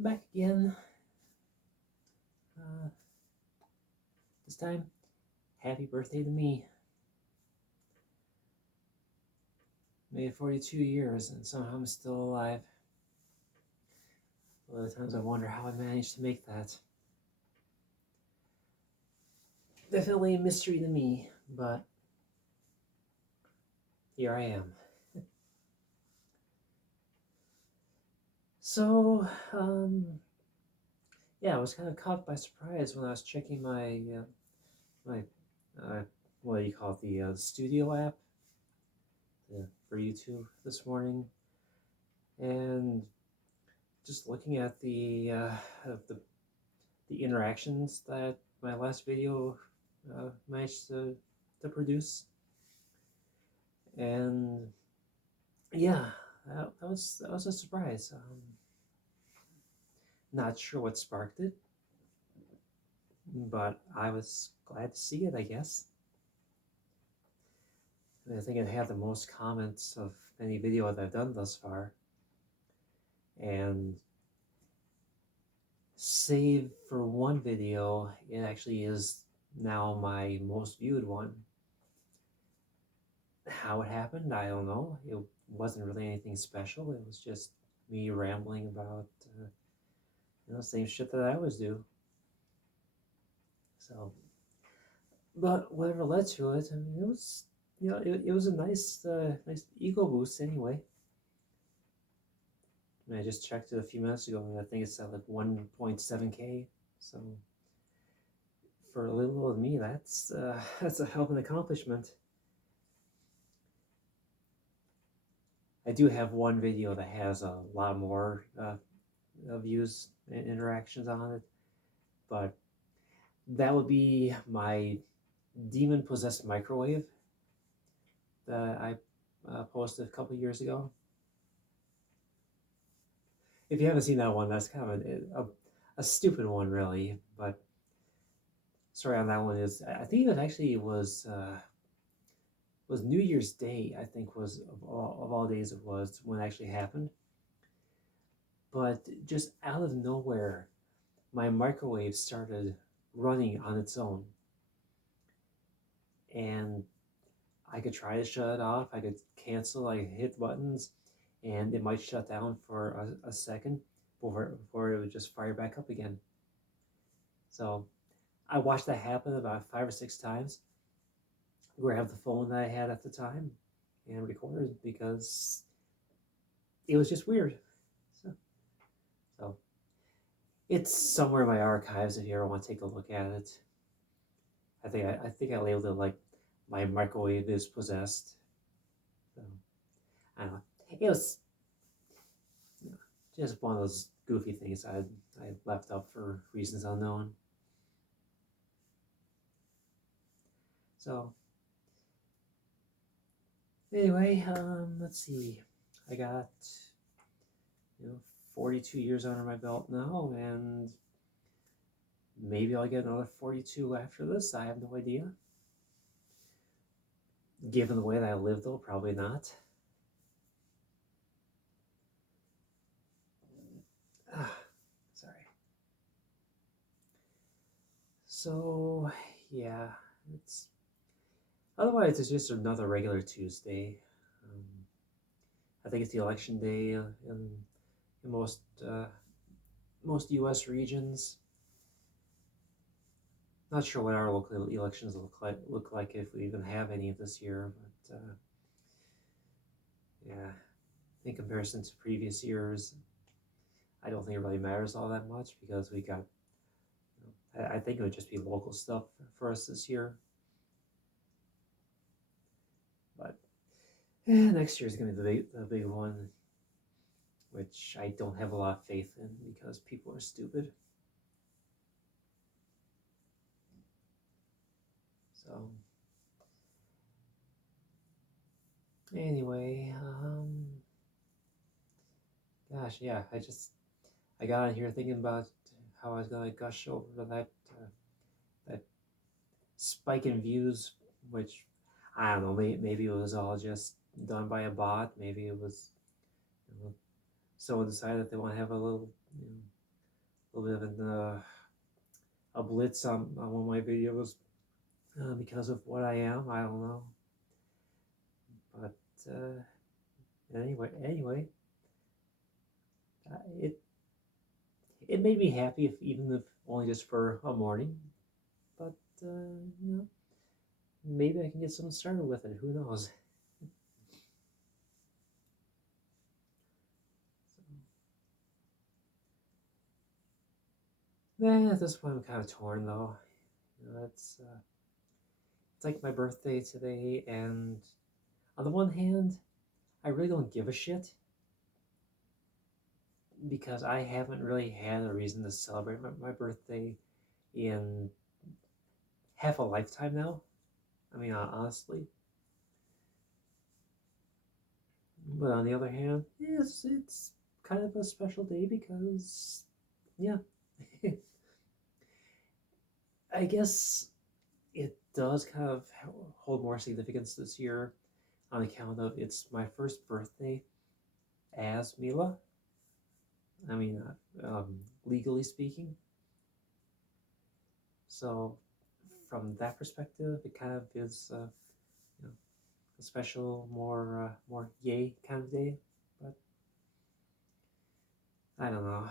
Back again. Uh, this time, happy birthday to me. Made 42 years and somehow I'm still alive. A lot of times I wonder how I managed to make that. Definitely a mystery to me, but here I am. So, yeah, I was kind of caught by surprise when I was checking my uh, what do you call it, the studio app for YouTube this morning, and just looking at the the interactions that my last video managed to produce, and yeah, that was a surprise. Not sure what sparked it, but I was glad to see it, I guess. And I think it had the most comments of any video that I've done thus far, and save for one video, it actually is now my most viewed one. How it happened, I don't know. It wasn't really anything special. It was just me rambling about same shit that I always do. So, but whatever led to it, I mean, it was it was a nice ego boost anyway. I mean, I just checked it a few minutes ago, and I think it's at like 1.7K. So for a little old me, that's that's a hell of an accomplishment. I do have one video that has a lot more views and interactions on it, but that would be my demon possessed microwave that I posted a couple years ago. If you haven't seen that one, that's kind of a stupid one, really. But story on that one is, I think it actually was New Year's Day. I think was of all days it was when it actually happened. But just out of nowhere, my microwave started running on its own, and I could try to shut it off. I could cancel. I could hit buttons, and it might shut down for a second before it would just fire back up again. So I watched that happen about 5 or 6 times. Grabbed the phone that I had at the time and recorded because it was just weird. So, so it's somewhere in my archives if you ever want to take a look at it. I think I labeled it like my microwave is possessed. So I don't know. It was you know, just one of those goofy things I left up for reasons unknown. So anyway, let's see. I got 42 years under my belt now, and maybe I'll get another 42 after this. I have no idea. Given the way that I live, though, probably not. Ah, sorry. So, yeah, it's otherwise it's just another regular Tuesday. Um, I think it's the election day in most U.S. regions. Not sure what our local elections look like if we even have any this year, but yeah, in comparison to previous years, I don't think it really matters all that much because we got. I think it would just be local stuff for us this year, but next year is going to be the big one, which I don't have a lot of faith in because people are stupid. So anyway, gosh, yeah, I got on here thinking about how I was gonna gush over that spike in views, which I don't know, maybe it was all just done by a bot. Maybe it was, you know, someone decided that they want to have a little, you know, a little bit of a blitz on one of my videos because of what I am. I don't know, but anyway, it it made me happy, if even if only just for a morning. But you know, maybe I can get something started with it. Who knows? At this point, I'm kind of torn though. It's like my birthday today, and on the one hand, I really don't give a shit because I haven't really had a reason to celebrate my birthday in half a lifetime now. I mean, honestly. But on the other hand, yes, it's kind of a special day because, yeah, I guess it does kind of hold more significance this year on account of it's my first birthday as Mila. I mean, legally speaking. So, from that perspective, it kind of is you know, a special, more yay kind of day. But I don't know.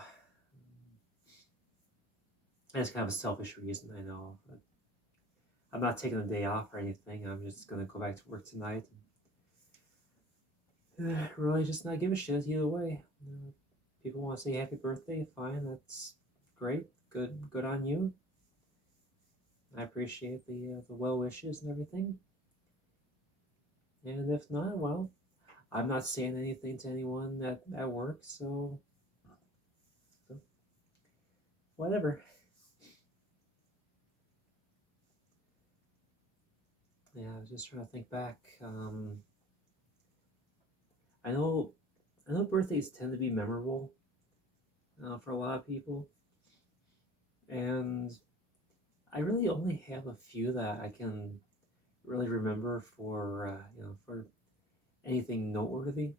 It's kind of a selfish reason, I know. But I'm not taking a day off or anything. I'm just gonna go back to work tonight. And, really, just not give a shit either way. People want to say happy birthday, fine. That's great. Good on you. I appreciate the well wishes and everything. And if not, well, I'm not saying anything to anyone at work, so whatever. Yeah, I was just trying to think back. I know, I know birthdays tend to be memorable for a lot of people, and I really only have a few that I can really remember for for anything noteworthy.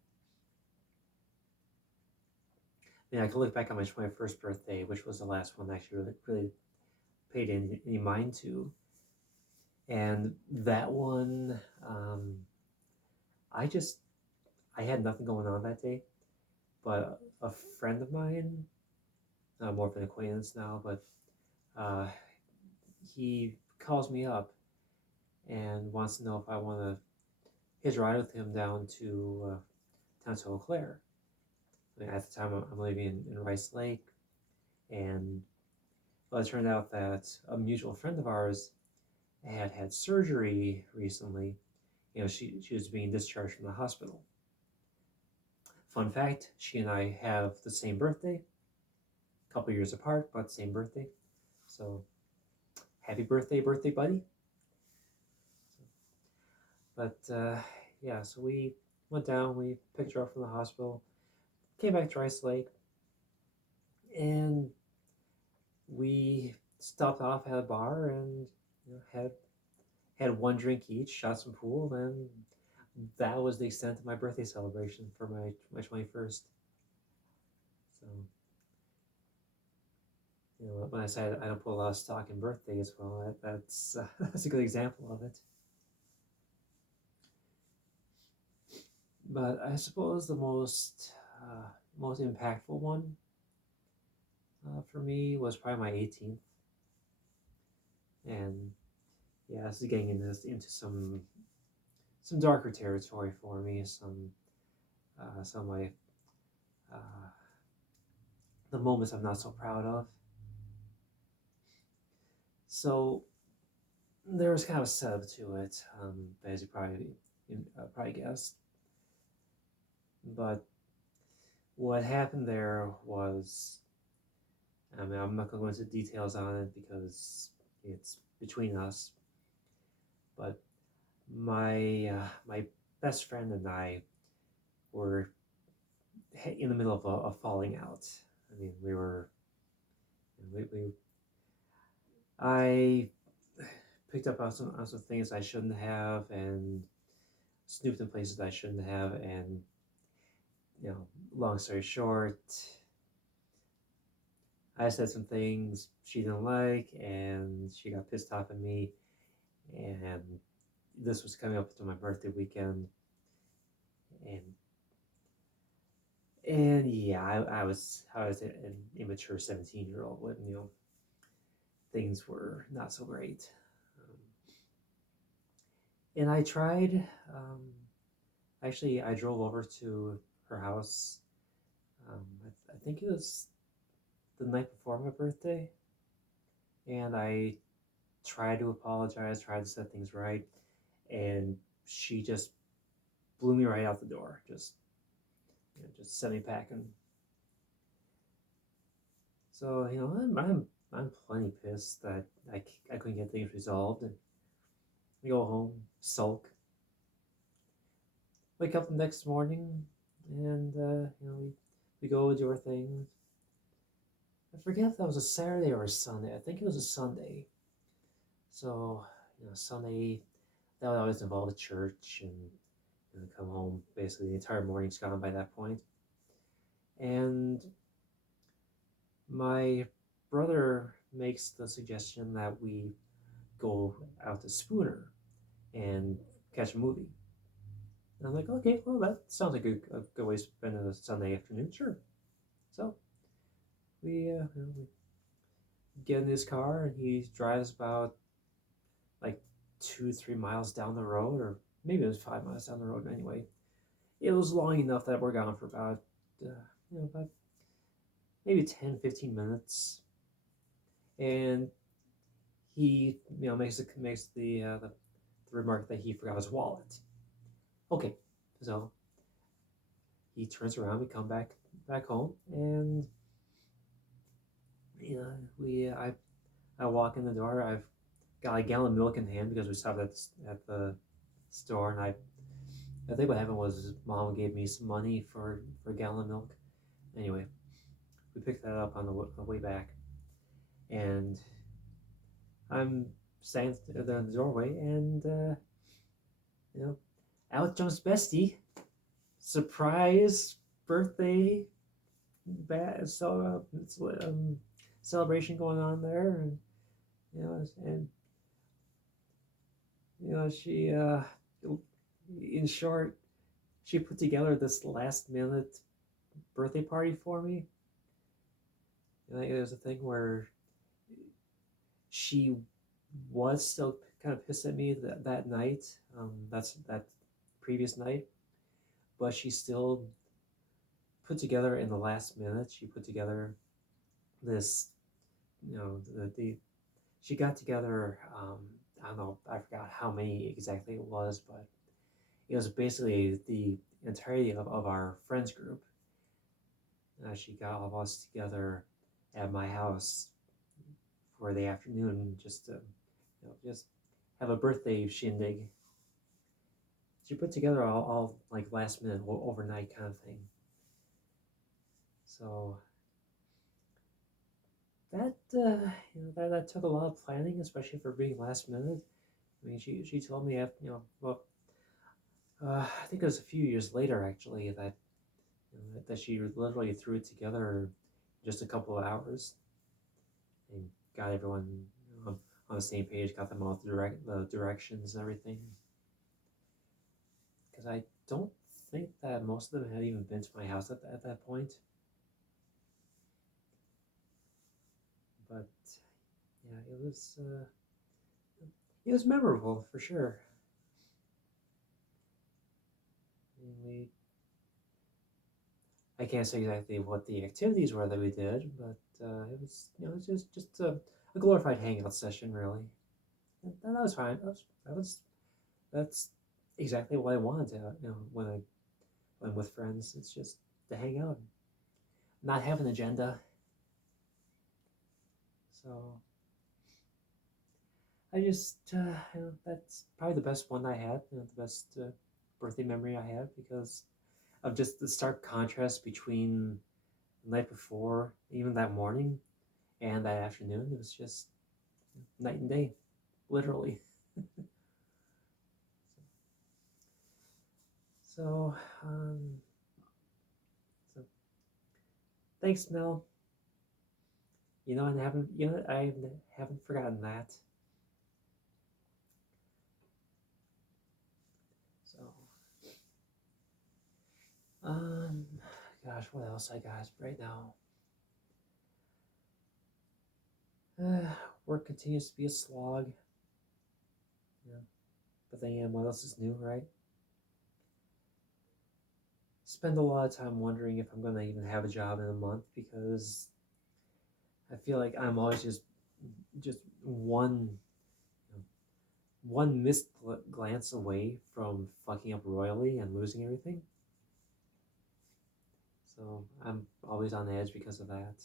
Yeah, I can look back on my 21st birthday, which was the last one I actually really paid any mind to, and that one, I just I had nothing going on that day, but a friend of mine, more of an acquaintance now, but uh, he calls me up and wants to know if I want to hitch a ride with him down to Eau Claire. I mean, at the time, I'm living in Rice Lake, and well, it turned out that a mutual friend of ours had surgery recently. You know, she was being discharged from the hospital. Fun fact: she and I have the same birthday, a couple years apart, but same birthday. So happy birthday, birthday buddy! But yeah, so we went down, we picked her up from the hospital, came back to Rice Lake, and we stopped off at a bar and had one drink each, shot some pool, and that was the extent of my birthday celebration for my 21st. So, when I say I don't put a lot of stock in birthdays, well, that's that's a good example of it. But I suppose the most impactful one for me was probably my 18th, and yeah, this is getting into some darker territory for me. Some of my uh, the moments I'm not so proud of. So there was kind of a setup to it, as you probably guessed. But what happened there was, I mean, I'm not going to go into details on it because it's between us. But my best friend and I were in the middle of a falling out. I mean, we I picked up on some things I shouldn't have and snooped in places I shouldn't have, and long story short, I said some things she didn't like, and she got pissed off at me. And this was coming up to my birthday weekend, and yeah, I was an immature 17-year-old when things were not so great. Um, and I tried. Um, Actually, I drove over to her house. I think it was the night before my birthday, and I tried to apologize, tried to set things right, and she just blew me right out the door. Just sent me packing. So I'm plenty pissed that I couldn't get things resolved. And we go home, sulk, wake up the next morning, and we go do our thing. I forget if that was a Saturday or a Sunday. I think it was a Sunday. So Sunday that would always involve a church and come home. Basically, the entire morning's gone by that point. And my brother makes the suggestion that we go out to Spooner and catch a movie. And I'm like, okay, well, that sounds like a good way to spend a Sunday afternoon. Sure. So we get in his car and he drives about like 2-3 miles down the road, or maybe it was 5 miles down the road. Anyway, it was long enough that we're gone for about maybe 10-15 minutes, and he makes the remark that he forgot his wallet. Okay, so he turns around. We come back home, and we I walk in the door. I've got a gallon of milk in hand because we stopped at the store, and I think what happened was mom gave me some money for a gallon of milk. Anyway, we picked that up on the way back, and I'm standing there in the doorway, and you know, out jumps Bestie. Surprise birthday, so celebration going on there, and you know, and she in short, she put together this last minute birthday party for me. It was a thing where she was still kind of pissed at me that night. That's that previous night, but she still put together in the last minute. She put together this, the she got together. I don't know. I forgot how many exactly it was, but it was basically the entirety of our friends group. She got all of us together at my house for the afternoon just to just have a birthday shindig. She put together all like last minute overnight kind of thing. So that took a lot of planning, especially for being last minute. I mean, she told me well, I think it was a few years later actually that she literally threw it together in just a couple of hours and got everyone on the same page, got them all the directions and everything. Because I don't think that most of them had even been to my house at that point. But yeah, it was memorable for sure. We I can't say exactly what the activities were that we did, but it was just a glorified hangout session really. And that was fine. That's exactly what I wanted to when I'm with friends. It's just to hang out, not have an agenda. So I just that's probably the best one I had. The best birthday memory I have because of just the stark contrast between the night before, even that morning, and that afternoon. It was just night and day, literally. So, so thanks, Mel. I haven't forgotten that. So, um, gosh, what else I got right now? Uh, Work continues to be a slog. Yeah. But then again, what else is new, right? Spend a lot of time wondering if I'm going to even have a job in a month because I feel like I'm always just one missed glance away from fucking up royally and losing everything. So I'm always on edge because of that.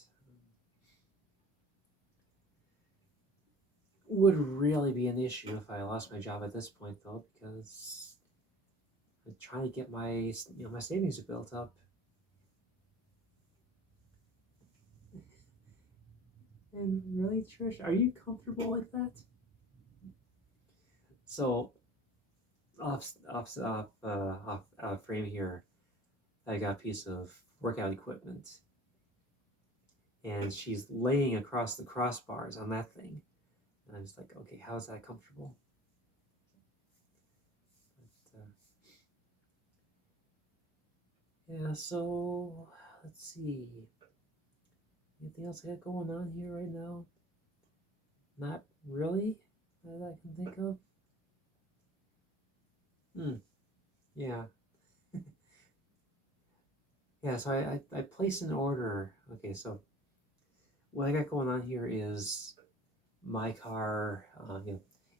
Would really be an issue if I lost my job at this point, though, because I'm trying to get my savings built up. And really, Trish, are you comfortable like that? So off frame here, I got a piece of workout equipment, and she's laying across the crossbars on that thing, and I'm just like, okay, how is that comfortable? But, yeah. So let's see. Anything else I got going on here right now? Not really that I can think of. Hmm. Yeah. Yeah. So I placed an order. Okay. So what I got going on here is my car.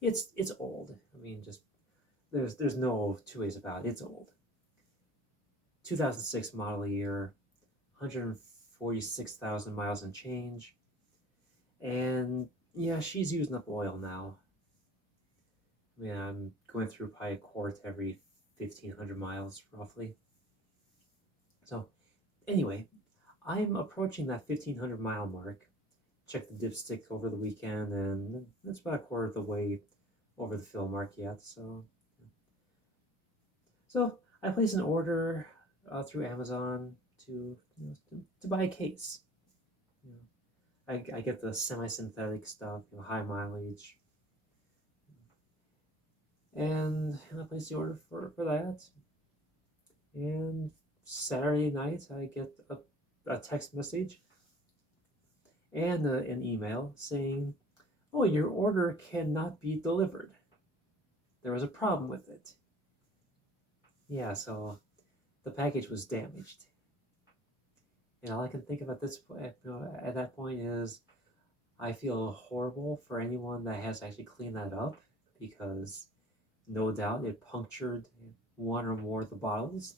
It's old. I mean, just there's no two ways about it. It's old. 2006 model year, 146,000 miles and change, and yeah, she's using up oil now. I mean, I'm going through probably a quart every 1,500 miles roughly. So anyway, I'm approaching that 1,500 mile mark. Check the dipstick over the weekend, and that's about a quarter of the way over the fill mark yet. So I place an order through Amazon to buy a case. You know, I get the semi-synthetic stuff, high mileage, and I place the order for that. And Saturday night, I get a text message and an email saying, "Oh, your order cannot be delivered. There was a problem with it." Yeah, so the package was damaged. And all I can think of at that point is I feel horrible for anyone that has actually cleaned that up because no doubt it punctured one or more of the bottles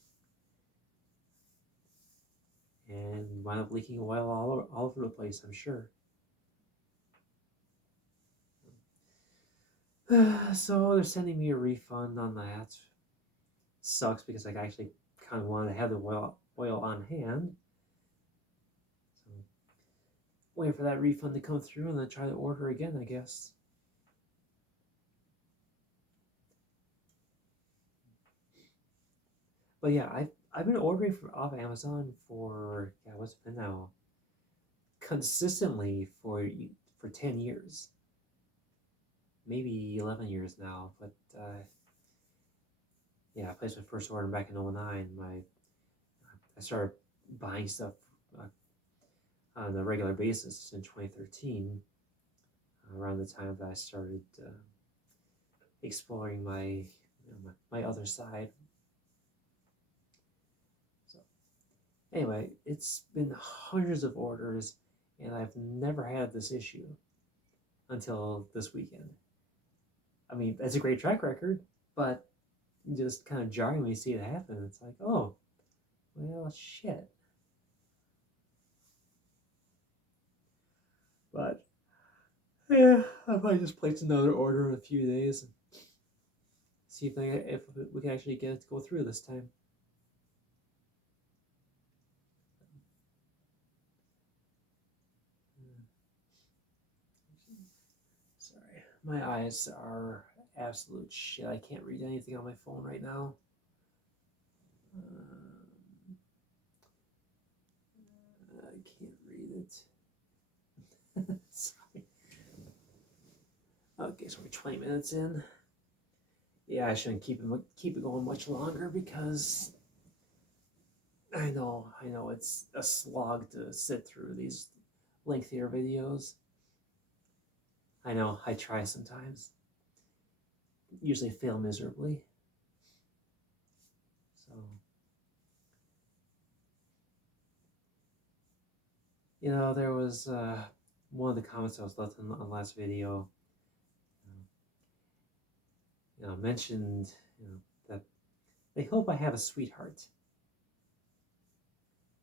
and wound up leaking oil all over the place, I'm sure. So they're sending me a refund on that. Sucks because I actually kind of wanted to have the oil on hand. So wait for that refund to come through and then try to order again, I guess. But yeah, I've been ordering off Amazon for what's it been now? Consistently for 10 years, maybe 11 years now. But yeah, I placed my first order back in '09. I started buying stuff uh, on a regular basis in 2013, around the time that I started exploring my other side. So anyway, it's been hundreds of orders, and I've never had this issue until this weekend. I mean, that's a great track record, but just kind of jarring when you see it happen. It's like, oh, well, shit. But yeah, I might just place another order in a few days and see if we can actually get it to go through this time. Sorry, my eyes are absolute shit. I can't read anything on my phone right now. I can't read it. Okay, so we're 20 minutes in. Yeah, I shouldn't keep it going much longer because I know it's a slog to sit through these lengthier videos. I know I try sometimes, usually fail miserably. So there was one of the comments I was left on the last video. Mentioned that they hope I have a sweetheart,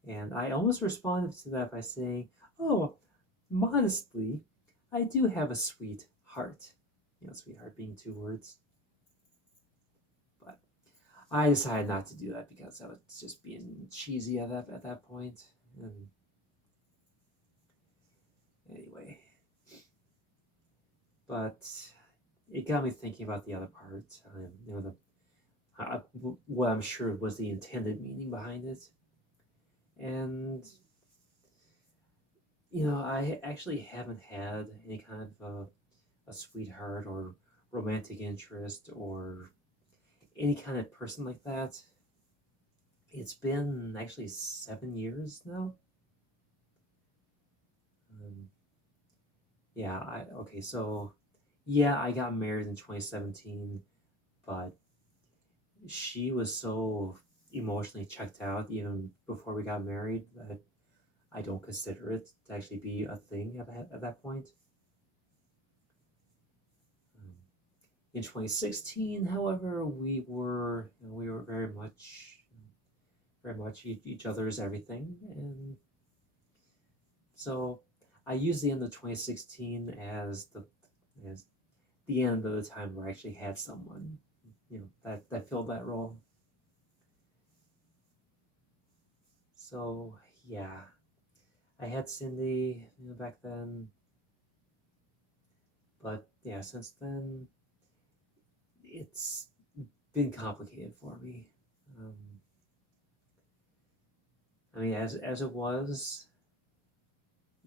and I almost responded to that by saying, "Oh, modestly, I do have a sweet heart." Sweetheart being two words, but I decided not to do that because I was just being cheesy at that point. And anyway, but it got me thinking about the other part. What I'm sure was the intended meaning behind it, and I actually haven't had any kind of a sweetheart or romantic interest or any kind of person like that. It's been actually 7 years now. Um, yeah, okay, so yeah, I got married in 2017, but she was so emotionally checked out even before we got married that I don't consider it to actually be a thing at that point. Um, in 2016, however, we were very much each other's everything, and so I use the end of 2016 as the end of the time where I actually had someone, that filled that role. So yeah, I had Cindy, back then, but yeah, since then it's been complicated for me. Um, I mean, as it was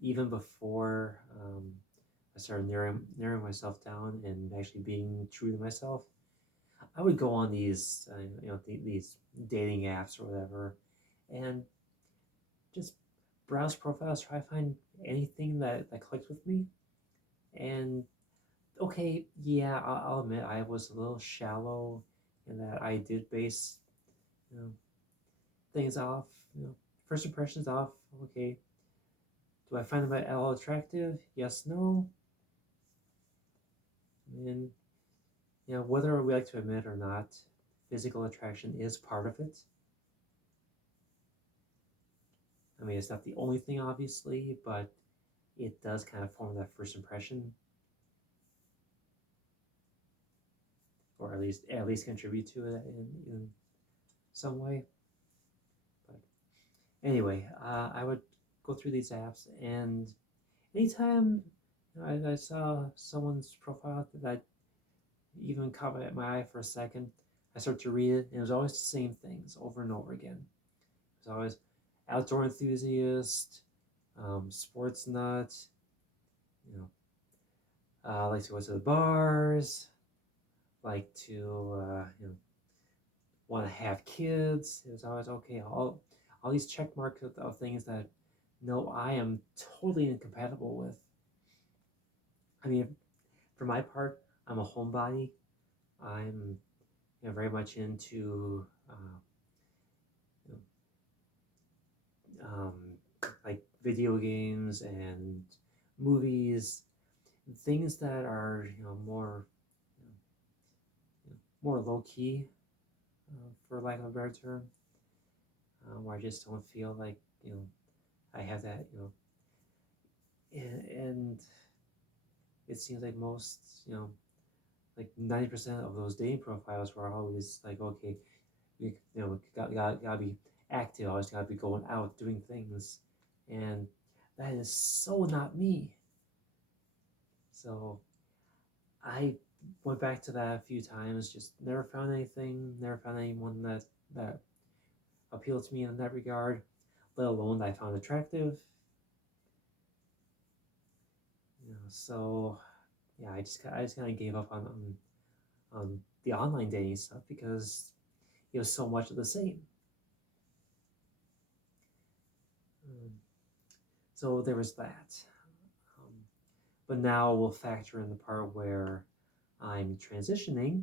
even before I started narrowing myself down and actually being true to myself. I would go on these these dating apps or whatever, and just browse profiles, try to find anything that clicked with me. And okay, yeah, I'll admit I was a little shallow in that I did base you know things off, first impressions off. Okay, do I find them at all attractive? Yes, no. And whether we like to admit it or not, physical attraction is part of it. I mean, it's not the only thing, obviously, but it does kind of form that first impression, or at least contribute to it in some way. But anyway, I would go through these apps, and anytime I saw someone's profile that even caught my eye for a second, I started to read it, and it was always the same things over and over again. It was always outdoor enthusiast, sports nut, you know, like to go to the bars, like to want to have kids. It was always okay. All these check marks of things that no, I am totally incompatible with. I mean, for my part, I'm a homebody. I'm very much into you um, like video games and movies, things that are more low key, for lack of a better term, where I just don't feel like I have that and it seems like most like 90% of those dating profiles were always like, okay, gotta be active, always gotta be going out doing things, and that is so not me. So I went back to that a few times, just never found anything, never found anyone that appealed to me in that regard, let alone that I found attractive. So yeah, I just kind of gave up on the online dating stuff because it was so much of the same. Um, so there was that. Um, but now we'll factor in the part where I'm transitioning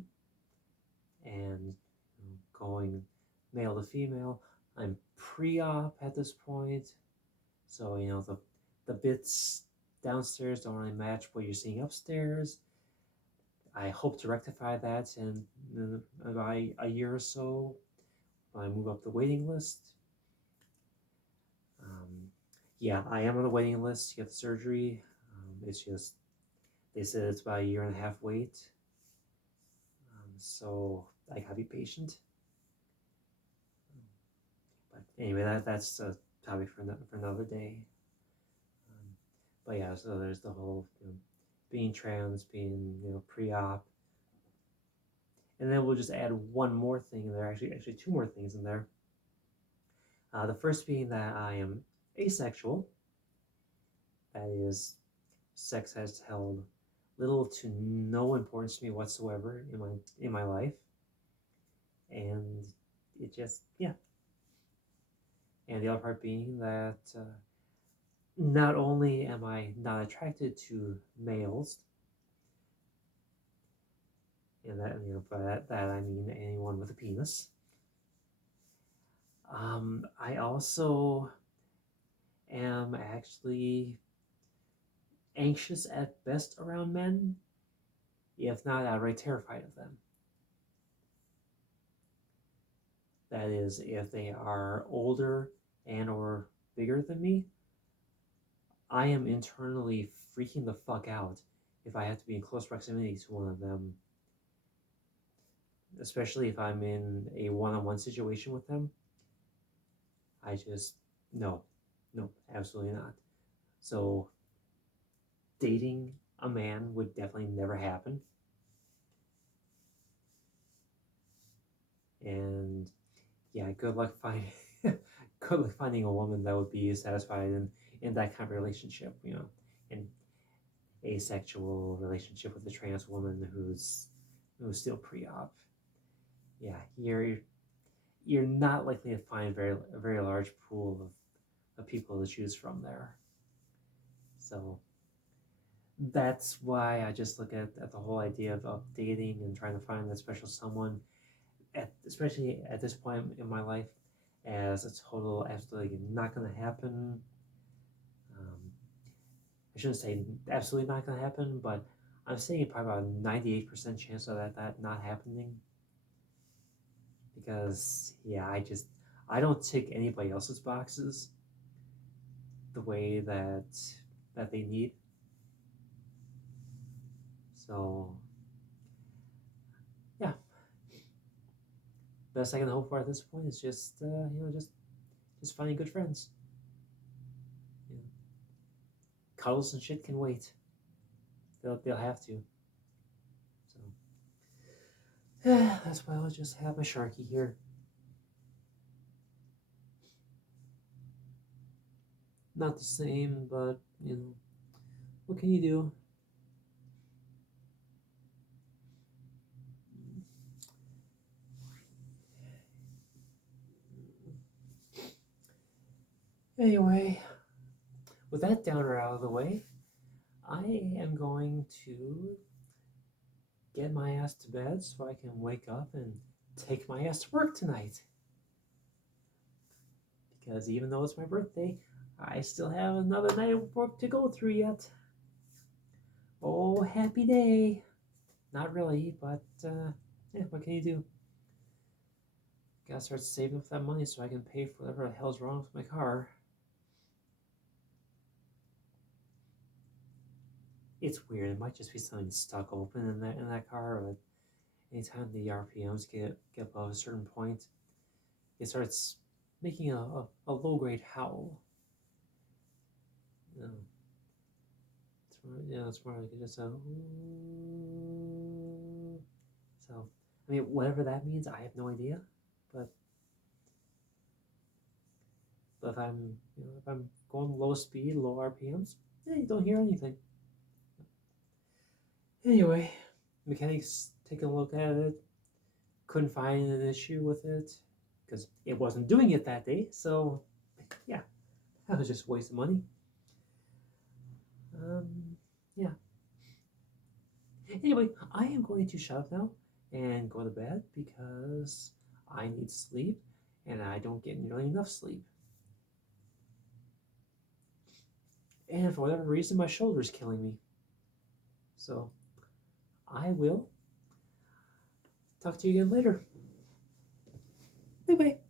and going male to female. I'm pre-op at this point, so the bits downstairs don't really match what you're seeing upstairs. I hope to rectify that in about a year or so when I move up the waiting list. Um, yeah, I am on the waiting list to get the surgery. It's just they said it's about a year and a half wait, so I gotta be patient. But anyway, that's a topic for another day. Um, but yeah, so there's the whole being trans, being pre-op, and then we'll just add one more thing in there. Actually, two more things in there. The first being that I am asexual. That is, sex has held little to no importance to me whatsoever in my life, and it just yeah. And the other part being that not only am I not attracted to males, and that by that I mean anyone with a penis. I also am actually anxious at best around men, if not outright terrified of them. That is, if they are older and or bigger than me, I am internally freaking the fuck out if I have to be in close proximity to one of them, especially if I'm in a one-on-one situation with them. I just no, no, absolutely not. So dating a man would definitely never happen. And yeah, good luck finding good luck finding a woman that would be satisfied in that kind of relationship, in asexual relationship with a trans woman who's still pre-op. Yeah, you're not likely to find a very large pool of people to choose from there. So that's why I just look at the whole idea of dating and trying to find that special someone, especially at this point in my life, as a total absolutely not going to happen. Um, I shouldn't say absolutely not going to happen, but I'm saying probably about a 98% chance of that not happening because yeah, I don't tick anybody else's boxes the way that they need. So yeah, best I can hope for at this point is just just finding good friends. You know, cuddles and shit can wait. They'll have to. So yeah, that's why I'll just have my Sharky here. Not the same, but what can you do? Anyway, with that downer out of the way, I am going to get my ass to bed so I can wake up and take my ass to work tonight. Because even though it's my birthday, I still have another night of work to go through yet. Oh, happy day! Not really, but yeah, what can you do? Gotta start saving up that money so I can pay for whatever the hell's wrong with my car. It's weird. It might just be something stuck open in that car, but anytime the RPMs get above a certain point, it starts making a low grade howl. You know, it's more like just a. So, I mean, whatever that means, I have no idea. But if I'm going low speed, low RPMs, yeah, you don't hear anything. Anyway, mechanics taking a look at it, couldn't find an issue with it because it wasn't doing it that day. So, yeah, that was just a waste of money. Yeah. Anyway, I am going to shut up now and go to bed because I need sleep and I don't get nearly enough sleep. And for whatever reason, my shoulder is killing me. So I will talk to you again later. Bye bye.